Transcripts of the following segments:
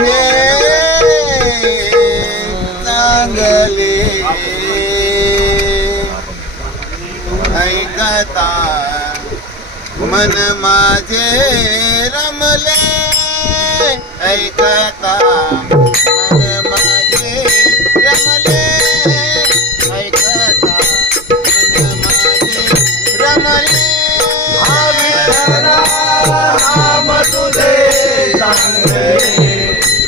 हे चांगले ऐकता मन माझे रमले ऐकता मन माझे रमले ऐकता मन माझे रमले नाम तुझे चांगले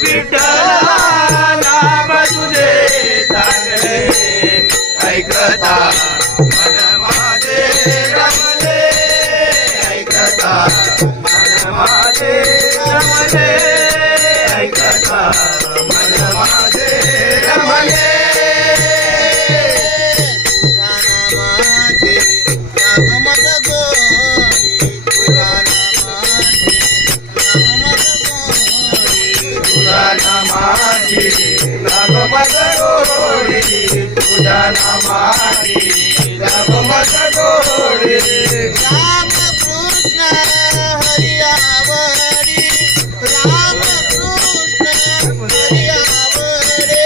विठ्ठला नाम तुझे चांगले ऐकता मन माझे रमले ऐकता मन माझे रमले ऐकता मन माझे रमले तुझा नामाची नागमत गोडी तुझा नामाची नागमत गोडी राम कृष्ण हरी आवडी राम कृष्ण हरी आवडे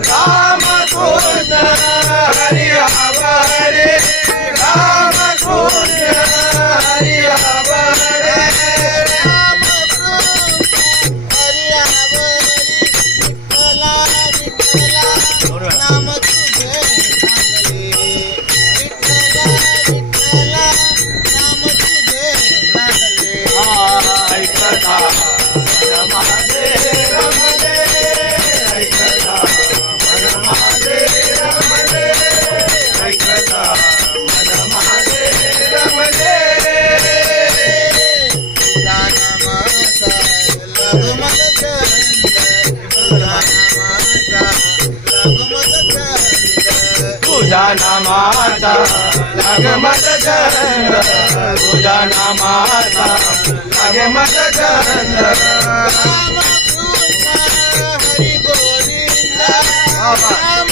राम कृष्ण हरी आवडे राम कृष्ण हरी आवडे राम कृष्ण हरी आवडी विठ्ठला विठ्ठला नाम तुझे चांगले विठ्ठला विठ्ठला नाम तुझे लागले ऐकता मन माझे रमले ऐकता मन माझे रमले ऐकता मन माझे रमले तुझा नामाचा लघुमत छंद तुझा नामाचा लघुमत छंद तुझा नामाचा लागमत छंद तुझा नामाचा लागमत छंद राम कृष्ण हरी गोविंद राम